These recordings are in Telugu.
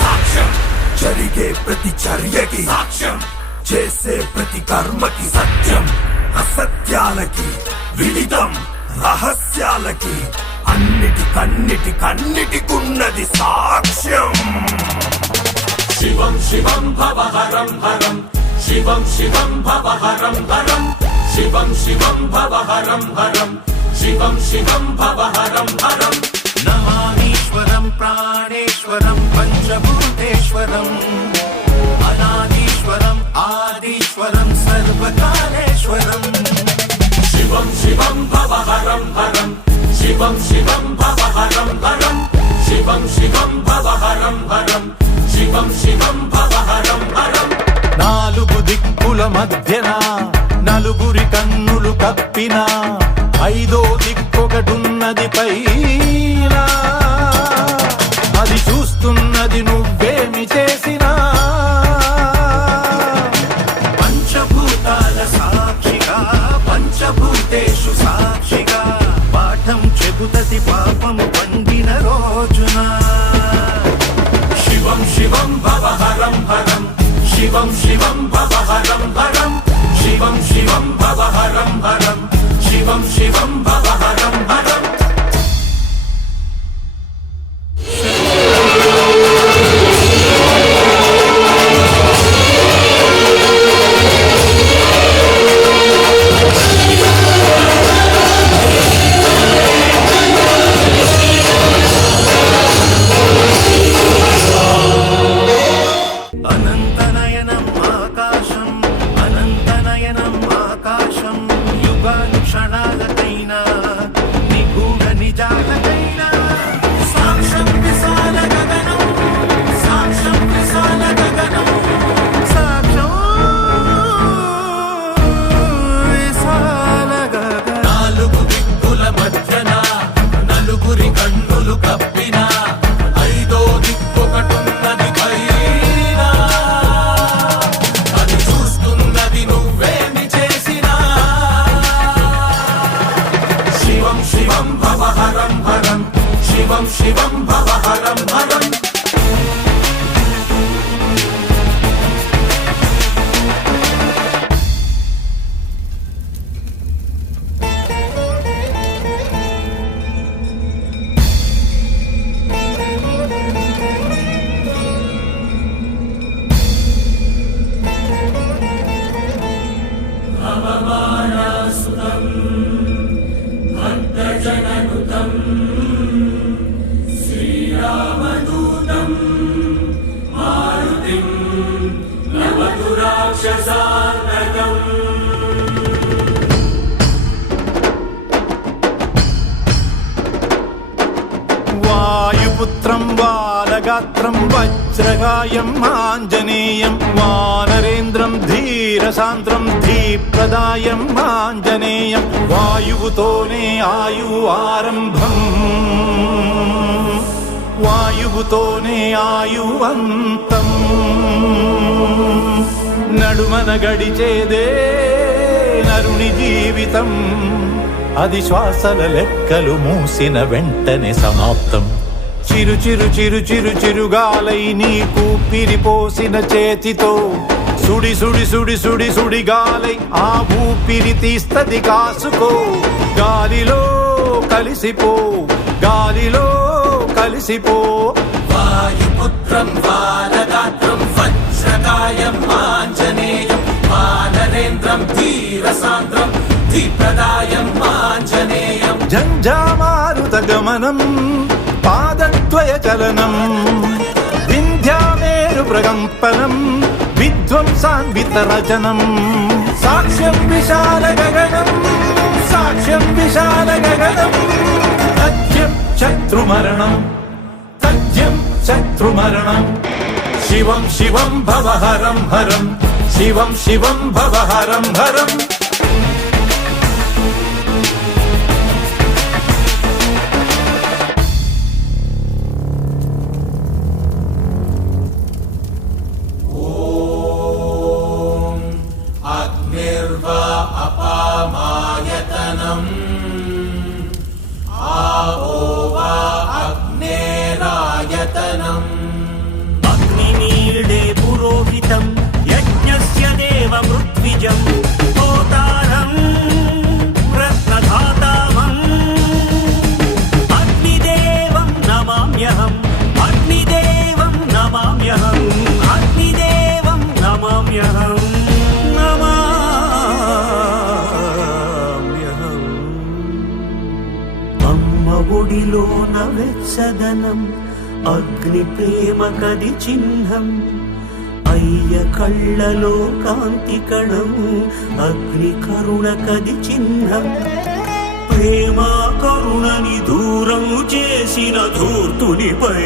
సాక్ష్యం జరిగే ప్రతి చర్యకి సాక్ష్యం చేసే ప్రతి కర్మకి సత్యం అసత్యాలకి విదితం రహస్యాలకి కన్నిటికున్నది సాక్ష్యం. శివం శివం భవహరం హరం శివం శివం భవహరం హరం శివం శివం భవహరం హరం శివం శివం భవహరం హరం. నమామీశ్వరం ప్రాణేశ్వరం పంచభూతేశ్వరం అనాదీశ్వరం ఆదీశ్వరం సర్వకాలేశ్వరం. శివం శివం భవహరం హరం శివం శివం భవహరం హరం శివం శివం భవహరం హరం శివం శివం భవహరం హరం. నాలుగు దిక్కుల మధ్యన నలుగురి కన్నులు కప్పిన ఐదో దిక్కొకటున్నది పైన అది చూస్తున్నది నువ్వేమి చేసినా. పంచభూతాల సాక్షిగా పంచభూతేషు సాక్షిగా పాఠం చెబుతది పాపము పండిన రోజున. శివం శివం భవహరం హరం శివం శివం భవహరం హరం శివం శివం భవహరం హరం శివం శివం భవహరం హరం. శివం శివం భవహరం హరం. భవమానాసుతం భక్తజననుతం శ్రీరామదూతం మారుతిం నమతు రాక్షసాంతకం. వాయుపుత్రం బాలగాత్రం వజ్రగాయం ఆంజనేయం వానరేంద్రం ధీరసాంద్రం ధీప్రదాయం ఆంజనేయం. వాయువుతోనే ఆయువు ఆరంభం వాయువుతోనే ఆయువంతం. నడుమన గడిచేదే నరుని జీవితం అది శ్వాసల లెక్కలు మూసిన వెంటనే సమాప్తం. చిరు చిరు చిరు చిరు చిరుగాలై నీకు పిరిపోసిన చేతితో సుడి సుడి సుడి సుడి సుడి గాలై ఆ ఊపిరి తీస్తది కాసుకో. గాలిలో కలిసిపో గాలిలో కలిసిపో. వాయుపుత్రం బాలగాత్రం వజ్రకాయం ఆంజనేయం వానరేంద్రం ధీరసాంద్రం ధీప్రదాయం ఆంజనేయం. జంఝామారుత గమనం పాదద్వయ చలనం వింధ్యామేరు ప్రకంపనం విధ్వంసాన్విత రచనం. సాక్ష్యం విశాల గగనం సాక్ష్యం విశాల గగనం. తథ్యం శత్రుమరణం తథ్యం శత్రుమరణం. శివం శివం భవహరం హరం శివం శివం భవహరం హరం. అగ్నిర్వా అపామాయతనం ఆవో వా అగ్నేర ఒడిలోన వెచ్చదనం అగ్ని ప్రేమ కది చిహ్నం అయ్య కళ్ళలో కాంతి కణం అగ్ని కరుణ కది చిహ్నం ప్రేమ కరుణని దూరం చేసిన ధూర్తునిపై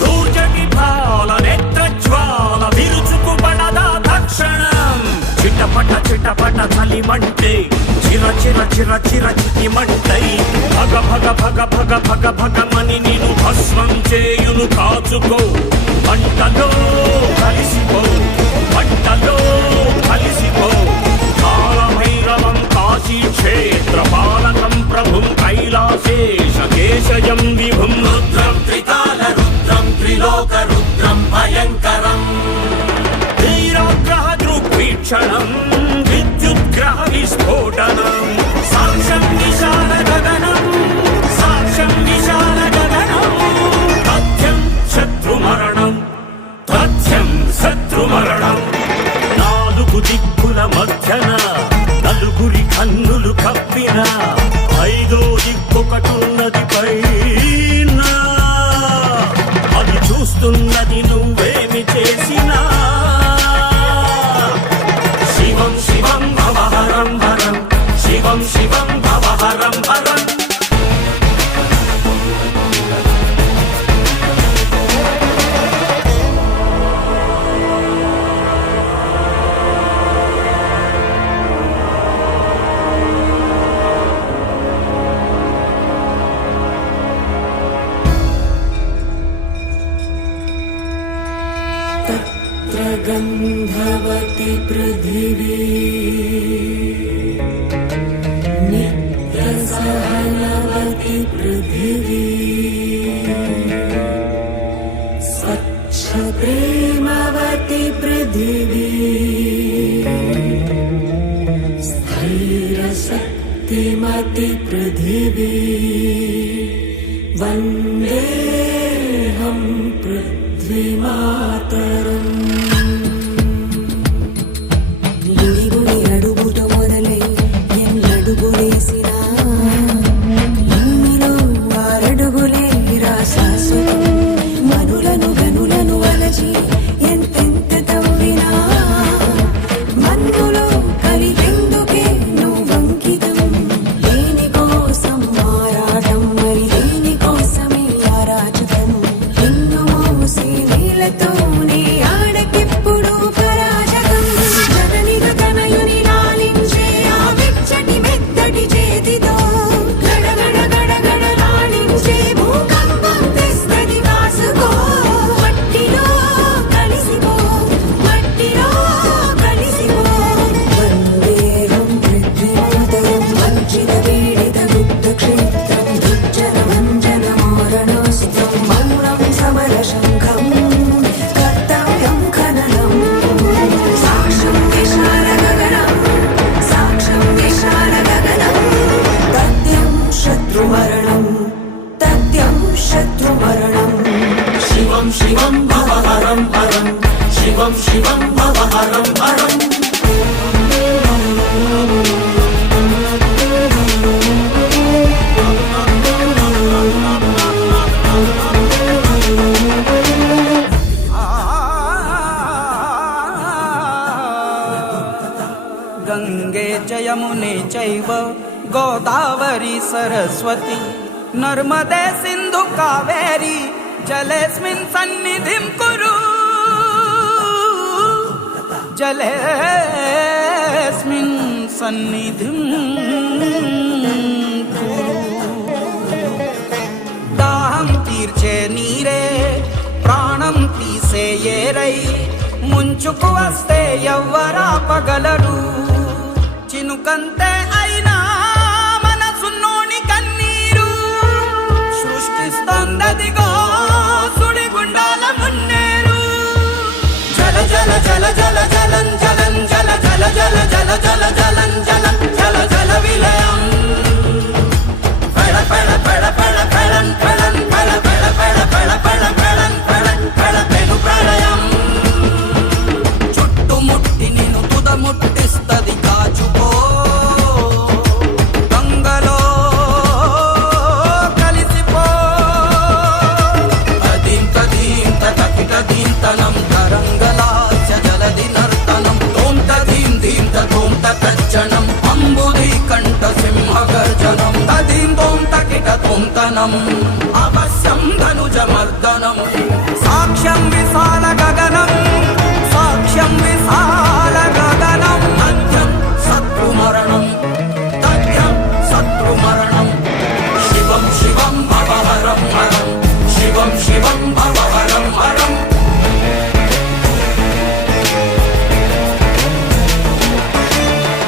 దూర్జటి భాల నేత్రజ్వాల విరుచుకుపడదా తక్షణం చిటపట చిటపట చలిమంటే చిర చిర చిర చిర చితిమంటై భగ భగ భగ భగ భగ భగమని నేను భస్మం చేయును కాచుకో మంటలో కలిసిపో మంటలో కలిసిపో కాలభైరవం కాశీ క్షేత్ర పాలకం ప్రభుం కైలాసేశ కేశయం విభుం రుద్రం త్రికాల రుద్రం త్రిలోక రుద్రం భయంకరం వీరాగ్రహ దృగ్వీక్షణం విద్యుద్గ్రహ విస్ఫోటనం సాక్ష్యం విశాల గగనం సాక్ష్యం విశాల గగనం తథ్యం శత్రుమరణం తథ్యం శత్రుమరణం నాలుగు దిక్కుల మధ్యన నలుగురి కన్నులు కప్పిన ఐదో దిక్కొకటున్నది పైన అది చూస్తున్నది నువ్వేమి చేసినా శివం శివం భవహరం హరం శివం శివం భవహరం హరం गन्धवती पृथिवी नित्यसहनवती पृथिवी स्वच्छप्रेमवती पृथिवी स्थैर्यशक्तिमती पृथिवी वन्देऽहं पृथ्वीमातरम् శివం శివం భవహరం హరం శివం శివం భవహరం హరం गंगे च यमुने चैव गोदावरी सरस्वती नर्मदे सिंधु कावेरी जलेस्मिन् सन्निधिं कुरु जलेस्मिन् सन्निधिं कुरु दाहं तीर्चे नीरे प्राणं तीसे येरै ముంచుకు వస్తే ఎవ్వరాపగలరు చినుకంతే అయినా మనసున్నోని కన్నీరు సృష్టిస్తోందదిగో సుడిగుండాల మున్నేరు జల జల జల జల జలం జలం జల జల జల జల జల జలం జలం జల జల విలయం పెడ పెడ పెడ పెడ పెడం పెడం పెడ పెడ పెడ పెడ పెడ పెడం పెడం పెడ పెను ప్రళయం ముట్టిస్తది కాచుకో గంగలో సింహ గర్జనం తదీందోం తకిట తొంతనం అవశ్యం ధనుజమర్దనం సాక్ష్యం విశాల గగనం సాక్ష్యం విశాల గగనం తథ్యం శత్రుమరణం తథ్యం శత్రుమరణం శివం శివం భవహరం హరం శివం శివం భవహరం హరం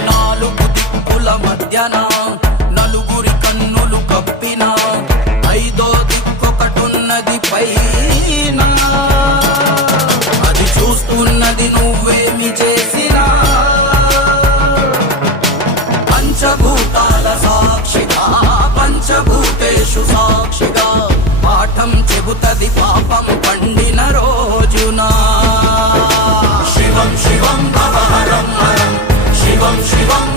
నాలుగు దిక్కుల మధ్యన నలుగురి కన్నులు కప్పిన ఐదో దిక్కొకటున్నది పైన అది చూస్తున్నది నువ్వేమి చేసినా పంచభూతాల సాక్షిగా పంచభూతేషు సాక్షిగా పాఠం చెబుతది పాపం పండిన రోజున శివం శివం భవహరం హరం శివం శివం